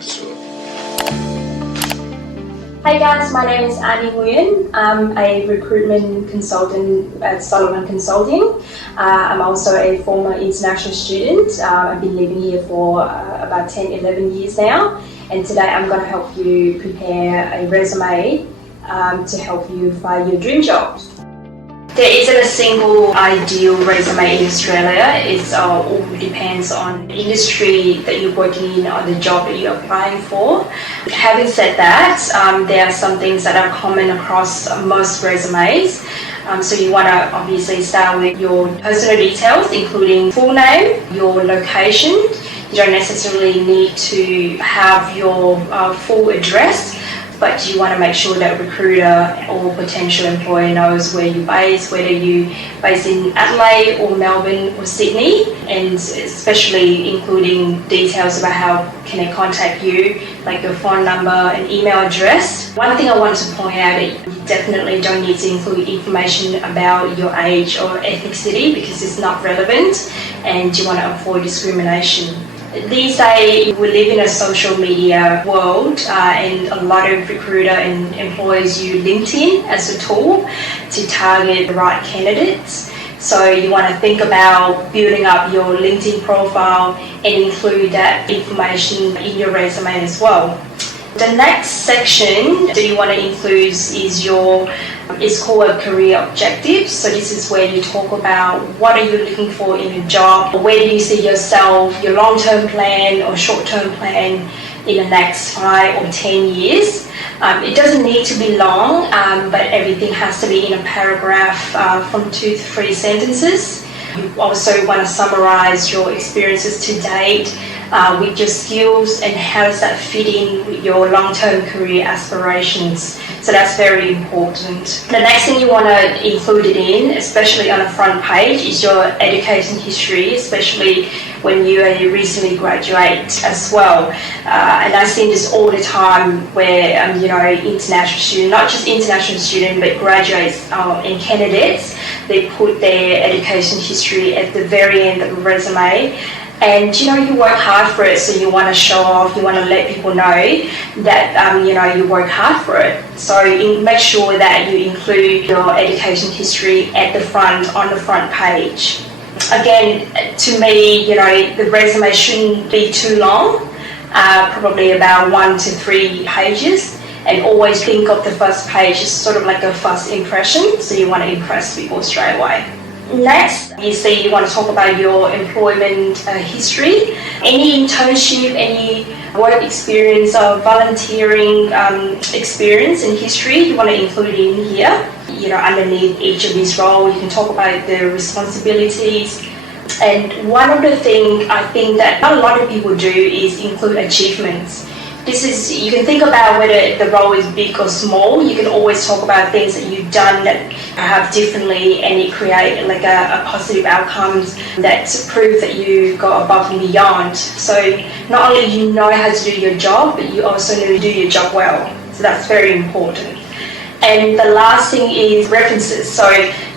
Sure. Hey guys, my name is Nguyen. I'm a recruitment consultant at Sullivan Consulting. I'm also a former international student. I've been living here for about 10, 11 years now. And today I'm going to help you prepare a resume to help you find your dream job. There isn't a single ideal resume in Australia. It all depends on the industry that you're working in or the job that you're applying for. Having said that, there are some things that are common across most resumes. So you want to obviously start with your personal details, including full name, your location. You don't necessarily need to have your full address, but you want to make sure that recruiter or potential employer knows where you're based, whether you're based in Adelaide or Melbourne or Sydney, and especially including details about how can they contact you, like your phone number and email address. One thing I want to point out is you definitely don't need to include information about your age or ethnicity because it's not relevant, and you want to avoid discrimination. These days, we live in a social media world and a lot of recruiter and employers use LinkedIn as a tool to target the right candidates. So you want to think about building up your LinkedIn profile and include that information in your resume as well. The next section that you want to include is called a career objectives. So this is where you talk about what are you looking for in a job, where do you see yourself, your long-term plan or short-term plan in the next 5 or 10 years. It doesn't need to be long, but everything has to be in a paragraph from 2 to 3 sentences. You also want to summarize your experiences to date with your skills and how does that fit in with your long-term career aspirations. So that's very important. The next thing you want to include it in, especially on the front page, is your education history, especially when you recently graduate as well. And I see this all the time where, international students, not just international students, but graduates and candidates, they put their education history at the very end of the resume. And you work hard for it, so you want to show off, you want to let people know that you work hard for it. So make sure that you include your education history at the front, on the front page. Again, to me, the resume shouldn't be too long, probably about 1 to 3 pages. And always think of the first page as sort of like a first impression, so you want to impress people straight away. Next, you want to talk about your employment history. Any internship, any work experience or volunteering experience in history, you want to include it in here. Underneath each of these roles, you can talk about the responsibilities. And one of the things I think that not a lot of people do is include achievements. You can think about whether the role is big or small. You can always talk about things that you've done that have differently, and it create like a positive outcomes that prove that you go above and beyond. So not only you know how to do your job, but you also know to do your job well. So that's very important. And the last thing is references. So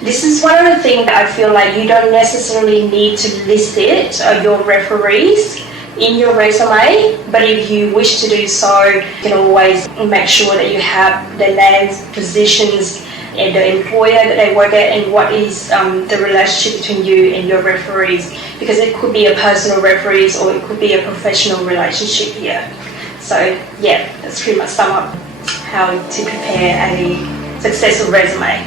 this is one of the things that I feel like you don't necessarily need to list it, your referees, in your resume, but if you wish to do so, you can always make sure that you have the names, positions, and the employer that they work at, and what is the relationship between you and your referees, because it could be a personal referees or it could be a professional relationship here. So yeah, that's pretty much sum up how to prepare a successful resume.